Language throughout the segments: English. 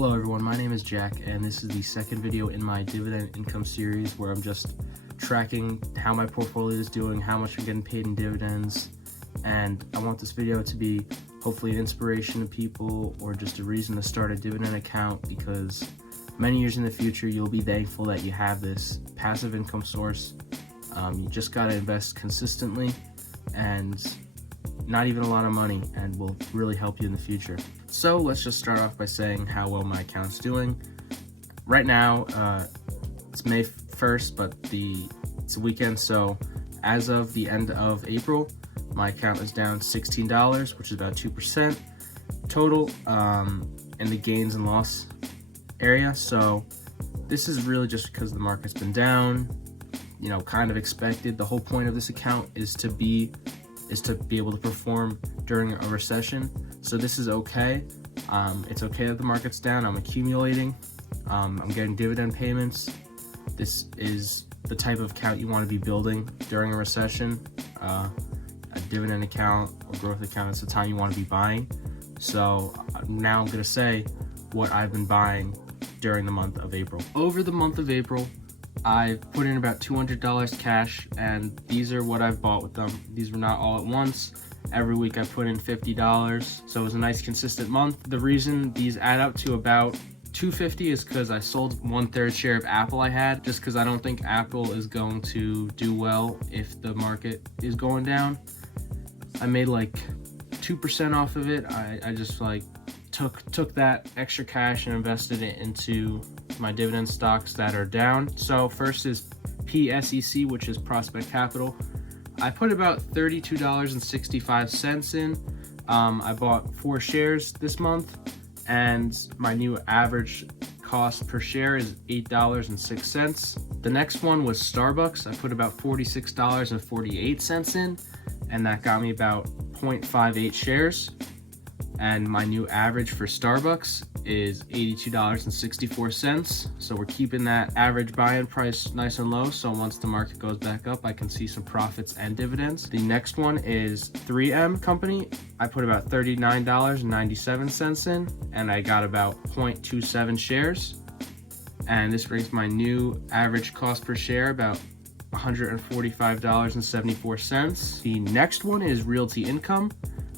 Hello everyone, my name is Jack and this is the second video in my dividend income series where I'm just tracking how my portfolio is doing, how much I'm getting paid in dividends, and I want this video to be hopefully an inspiration to people or just a reason to start a dividend account, because many years in the future you'll be thankful that you have this passive income source. You just got to invest consistently and not even a lot of money, and will really help you in the future. So let's just start off by saying how well my account's doing. Right now, it's May 1st, but it's a weekend, so as of the end of April, my account is down $16, which is about 2% total in the gains and loss area. So this is really just because the market's been down, kind of expected. The whole point of this account is to be able to perform during a recession. So this is okay. It's okay that the market's down. I'm accumulating. I'm getting dividend payments. This is the type of account you want to be building during a recession. A dividend account or growth account is the time you want to be buying. So now I'm going to say what I've been buying during the month of April. Over the month of April, I've put in about $200 cash, and these are what I've bought with them. These were not all at once. Every week I put in $50, so it was a nice consistent month. The reason these add up to about $250 is because I sold 1/3 share of Apple I had, just because I don't think Apple is going to do well if the market is going down. I made like 2% off of it. I just took that extra cash and invested it into my dividend stocks that are down. So first is PSEC, which is Prospect Capital. I put about $32.65 in. I bought 4 shares this month, and my new average cost per share is $8.06. The next one was Starbucks. I put about $46.48 in, and that got me about 0.58 shares. And my new average for Starbucks is $82.64. So we're keeping that average buy-in price nice and low, so once the market goes back up, I can see some profits and dividends. The next one is 3M Company. I put about $39.97 in, and I got about 0.27 shares. And this brings my new average cost per share about $145.74. The next one is Realty Income.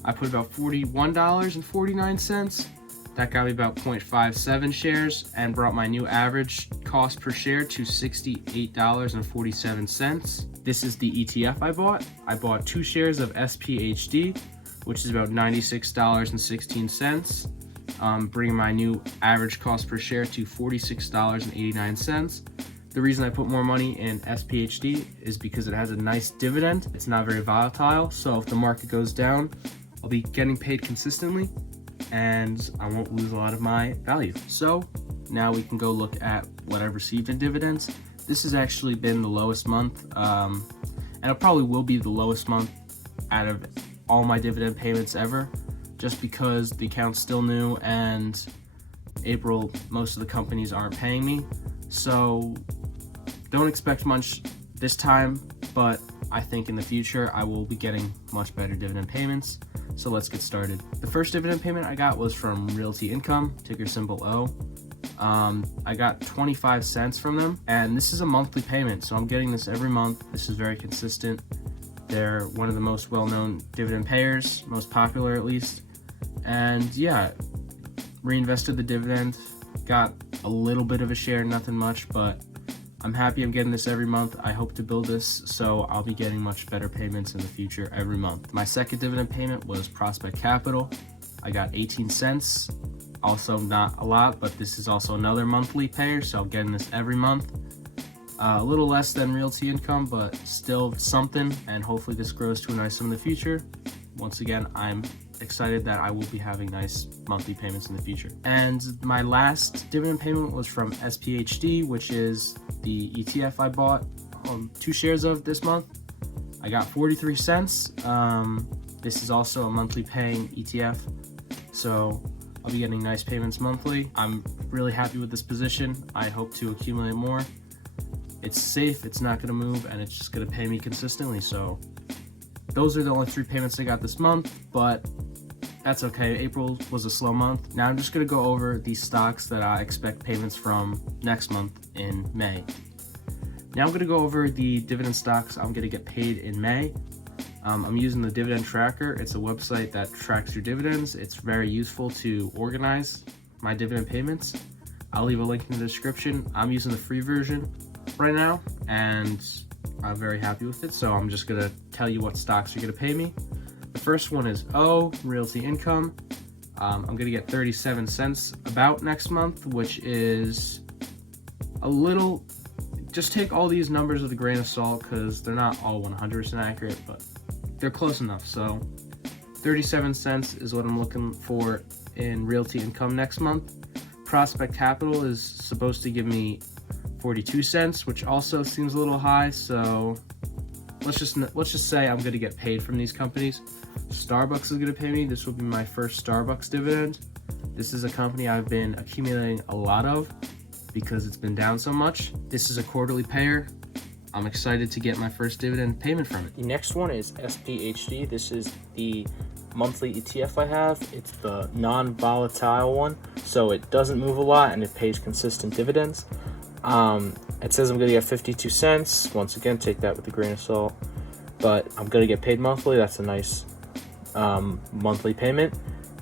I put about $41.49. That got me about 0.57 shares and brought my new average cost per share to $68.47. This is the ETF I bought. I bought 2 shares of SPHD, which is about $96.16, bringing my new average cost per share to $46.89. The reason I put more money in SPHD is because it has a nice dividend. It's not very volatile, so if the market goes down, I'll be getting paid consistently and I won't lose a lot of my value. So now we can go look at what I've received in dividends. This has actually been the lowest month, and it probably will be the lowest month out of all my dividend payments ever, just because the account's still new and April, most of the companies aren't paying me. So don't expect much this time, but I think in the future I will be getting much better dividend payments. So let's get started. The first dividend payment I got was from Realty Income, ticker symbol O. I got 25 cents from them, and this is a monthly payment, so I'm getting this every month. This is very consistent. They're one of the most well-known dividend payers, most popular at least. And yeah, reinvested the dividend, got a little bit of a share, nothing much, but I'm happy I'm getting this every month. I hope to build this, so I'll be getting much better payments in the future every month. My second dividend payment was Prospect Capital. I got 18 cents. Also not a lot, but this is also another monthly payer, so I'm getting this every month. A little less than Realty Income, but still something, and hopefully this grows to a nice sum in the future. Once again, I'm excited that I will be having nice monthly payments in the future. And my last dividend payment was from SPHD, which is the ETF I bought 2 shares of this month. I got 43 cents. This is also a monthly paying ETF, so I'll be getting nice payments monthly. I'm really happy with this position. I hope to accumulate more. It's safe, it's not gonna move, and it's just gonna pay me consistently. So those are the only 3 payments I got this month, but That's okay. April was a slow month. Now I'm just going to go over the stocks that I expect payments from next month in May. Now I'm going to go over the dividend stocks I'm going to get paid in May. I'm using the Dividend Tracker. It's a website that tracks your dividends. It's very useful to organize my dividend payments. I'll leave a link in the description. I'm using the free version right now, and I'm very happy with it. So I'm just going to tell you what stocks are going to pay me. The first one is O, Realty Income. I'm going to get 37 cents about next month, which is a little, just take all these numbers with a grain of salt because they're not all 100% accurate, but they're close enough. So 37 cents is what I'm looking for in Realty Income next month. Prospect Capital is supposed to give me 42 cents, which also seems a little high. So let's just say I'm going to get paid from these companies. Starbucks is going to pay me. This will be my first Starbucks dividend. This is a company I've been accumulating a lot of because it's been down so much. This is a quarterly payer. I'm excited to get my first dividend payment from it. The next one is SPHD. This is the monthly ETF I have. It's the non-volatile one, so it doesn't move a lot and it pays consistent dividends. It says I'm going to get 52 cents. Once again, take that with a grain of salt. But I'm going to get paid monthly. That's a nice monthly payment.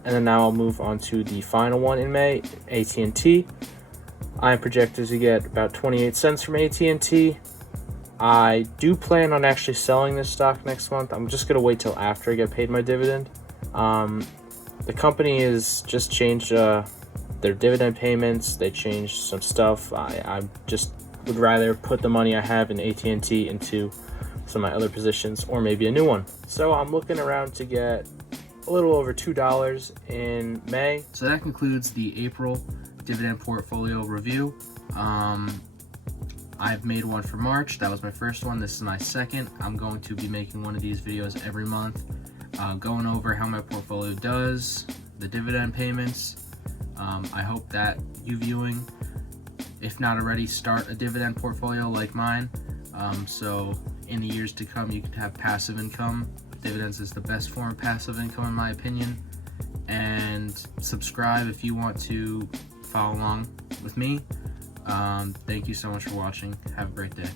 And then now I'll move on to the final one in May, AT&T. I am projected to get about 28 cents from AT&T. I do plan on actually selling this stock next month. I'm just going to wait till after I get paid my dividend. The company has just changed their dividend payments. They changed some stuff. I just would rather put the money I have in AT&T into some of my other positions or maybe a new one. So I'm looking around to get a little over $2 in May. So that concludes the April dividend portfolio review. I've made one for March. That was my first one. This is my second. I'm going to be making one of these videos every month, going over how my portfolio does, the dividend payments. I hope that you viewing, if not already, start a dividend portfolio like mine. So in the years to come, you can have passive income. Dividends is the best form of passive income in my opinion. And subscribe if you want to follow along with me. Thank you so much for watching. Have a great day.